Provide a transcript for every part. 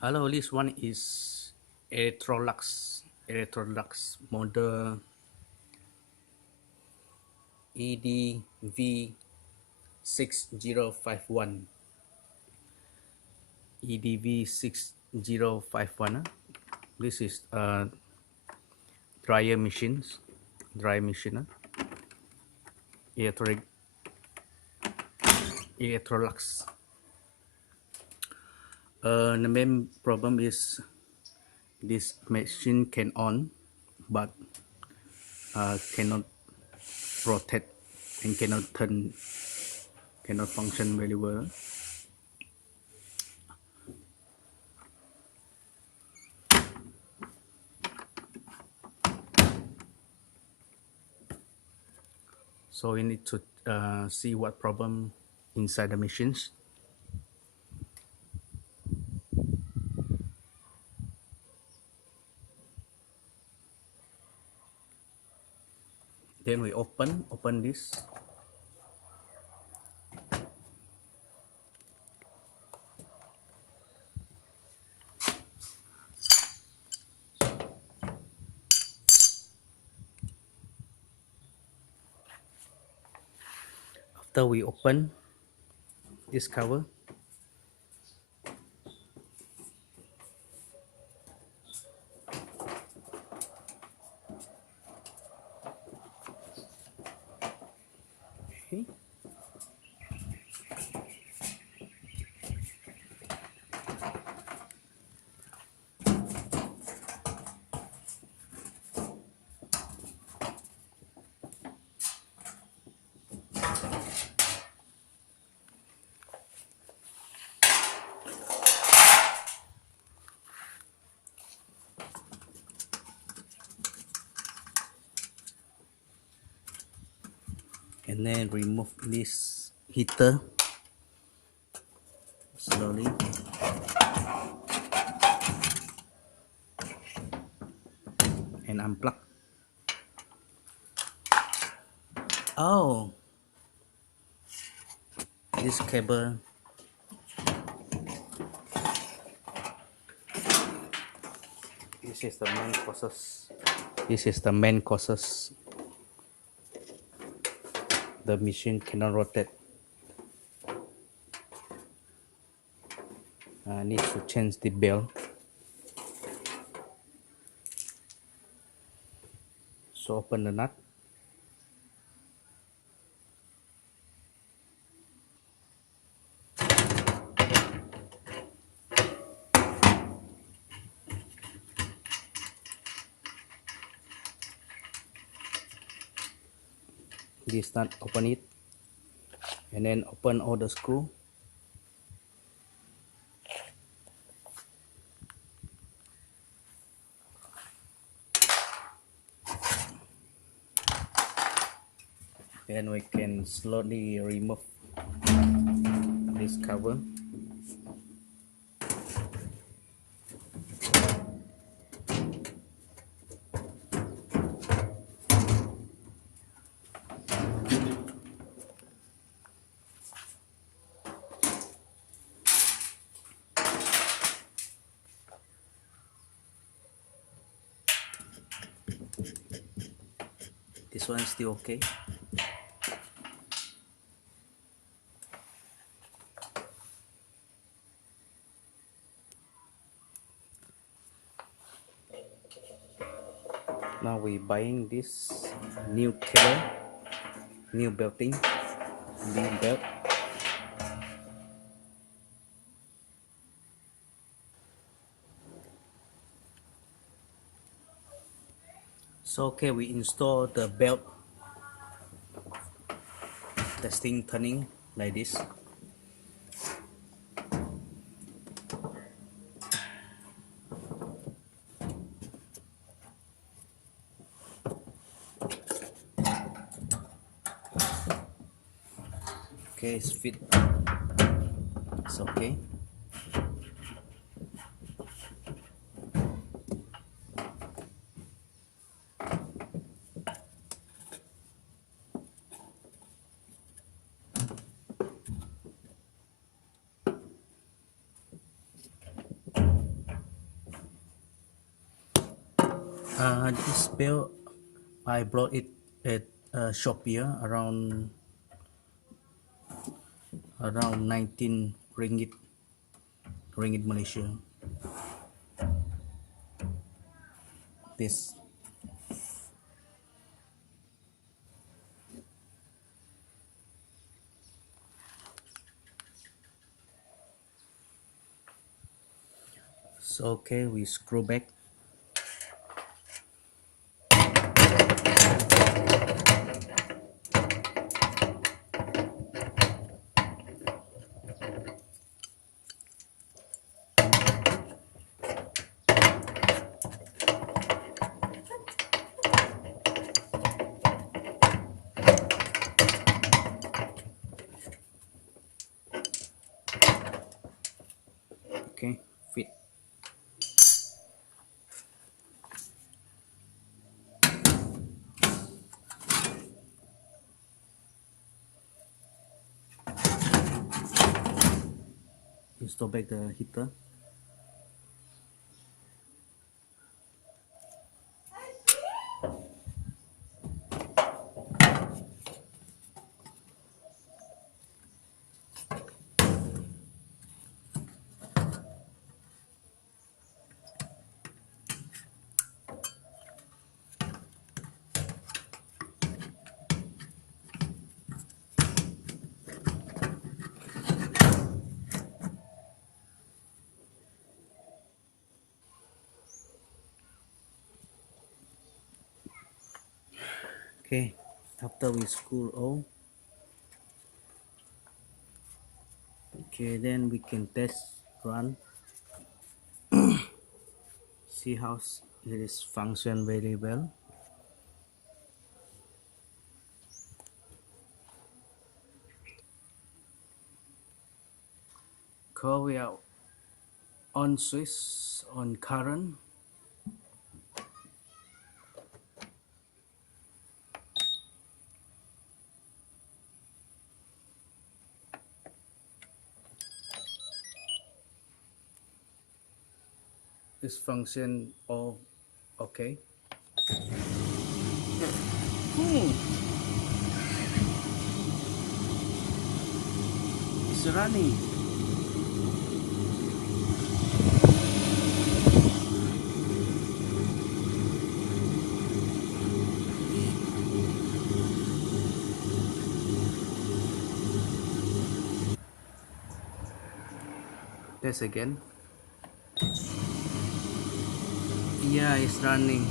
Hello, this one is Electrolux model EDV-6051. EDV-6051. This is dryer machines, dry machine. Electric Electrolux. The main problem is this machine can on, but cannot rotate and cannot function very well. So we need to see what problem inside the machines. Then we open this. After we open this cover, okay. And then remove this heater slowly. And unplug. Oh, this cable this is the main causes. This is the main causes. The machine cannot rotate. I need to change the belt. So open the nut. This nut, open it, and then open all the screw. Then we can slowly remove this cover. This one is still okay. Now we buying this new cable, new belting, new belt. So okay, we install the belt. Testing, turning like this. Okay, it's fit. It's okay. This belt I bought it at shop here around 19 ringgit Malaysia. This so okay, we screw back. Okay, fit. Install back the heater. Okay, after we screw all, okay, then we can test run, see how it is function very well. Call we are on switch on current. This function all okay. It's running. Test again. Yeah, it's running.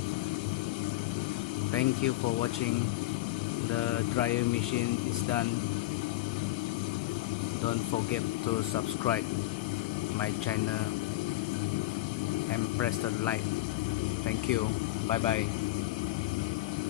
Thank you for watching. The dryer machine is done. Don't forget to subscribe my channel and press the like. Thank you. Bye bye.